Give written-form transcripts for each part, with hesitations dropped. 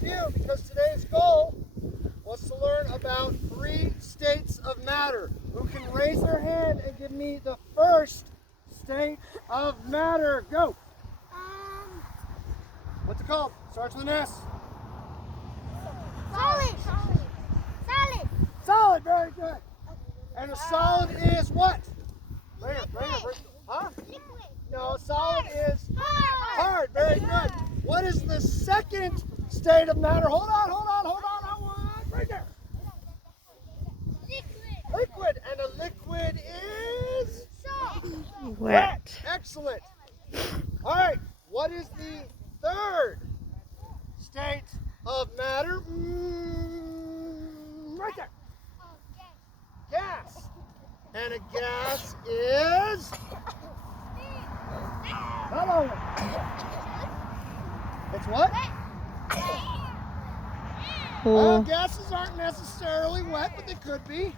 review because today's goal was to learn about 3 states of matter. Who can raise their hand and give me the first state of matter? Go. What's it called? Starts with an S. Solid. Solid. Solid, very good. And a solid is what? Right here, right here. Huh? Liquid. No, a solid is Hard. hard. Very good. What is the second state of matter? Hold on. That one. Right there. Liquid. Liquid. And a liquid is? Wet. Excellent. All right. What is the third state of matter? Right there. Gas. And a gas is? Hello. It's what? Cool. Gases aren't necessarily wet, but they could be.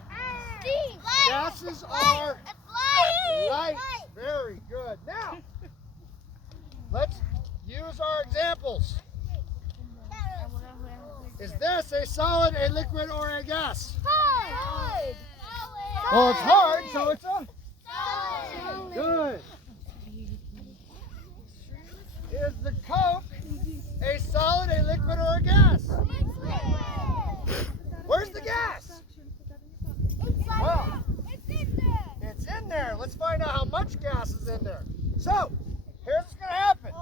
Gases are light. Very good. Now, let's use our examples. Is this a solid, a liquid, or a gas? Hard. Well, it's hard, so it's a good. Is the Coke a solid, a liquid, or a gas? Where's the gas? Well, it's in there. Let's find out how much gas is in there. So, here's what's going to happen.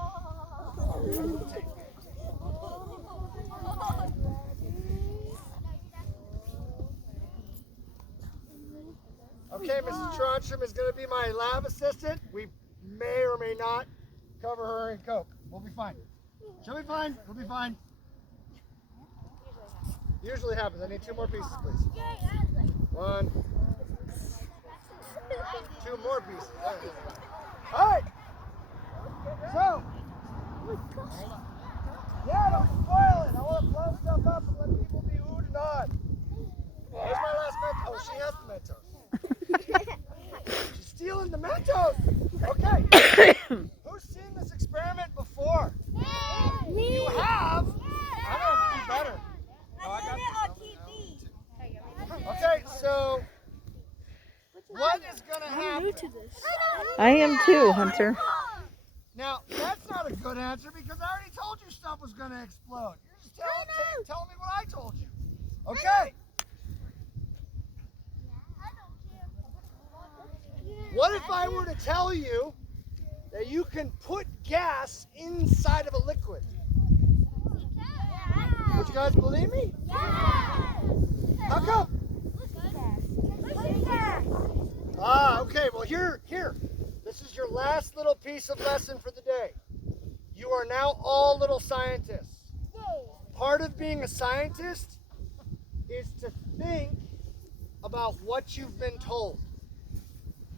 Okay, Mrs. Tronstrom is going to be my lab assistant. We may or may not cover her in Coke. We'll be fine. She'll be fine. We'll be fine. Usually happens. I need 2 more pieces, please. 1. 2 more pieces. All right. So, yeah, don't spoil it. I want to blow stuff up and let people be oohed and awed. Where's my last Mentos? Oh, she has the Mentos. She's stealing the Mentos. Okay. Who's seen this experiment before? You have? I know, do better. Oh, I got this. Okay, so what is going to happen? I am too, Hunter. Now, that's not a good answer because I already told you stuff was going to explode. You're just telling me what I told you. Okay. What if I were to tell you that you can put gas inside of a liquid? Would you guys believe me? How come? Okay, well here. This is your last little piece of lesson for the day. You are now all little scientists. Part of being a scientist is to think about what you've been told.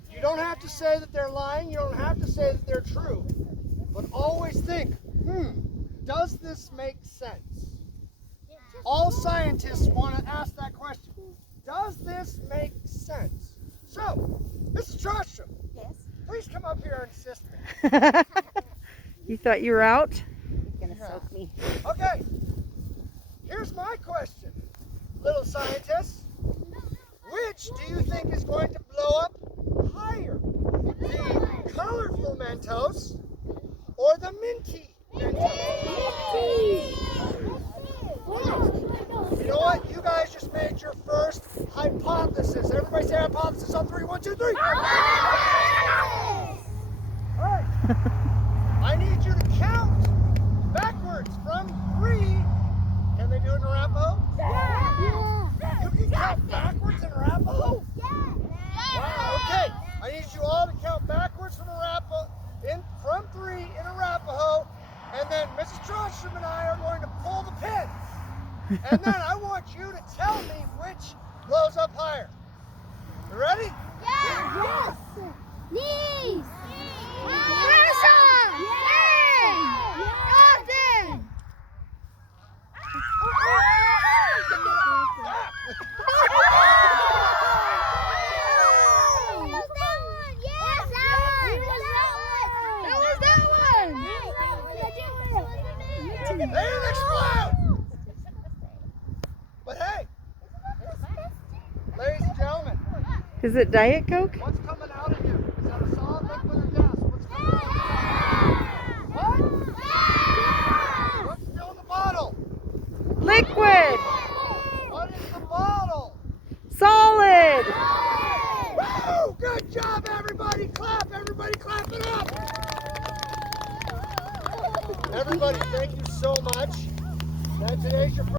You don't have to say that they're lying. You don't have to say that they're true. But always think, does this make sense? All scientists want to ask that question. Does this make sense? So, Mrs. Trostrom, please come up here and assist me. You thought you were out? He's going to soak me. Okay, here's my question, little scientists. Which do you think is going to blow up higher? The colorful Mentos or the minty Mentos? You know what? You guys just made your first hypothesis. Everybody say hypothesis on 3. 1, 2, 3. All right. I need you to count backwards from 3. Can they do it in Arapaho? Yeah. You can count backwards in Arapaho? Wow, okay. I need you all to count backwards from from 3 in Arapaho, and then Mrs. Trostrom and I are going to pull the pins. And then I want you to tell me which blows up higher. You ready? Yes. Knees. They didn't explode! Is it Diet Coke? What's coming out of here? Is that a solid liquid or gas? What's coming out? What? What's still in the bottle? Liquid! What is the bottle? Solid! Woo! Good job, everybody! Clap! Everybody clap it up! Everybody, thank you so much. And today's your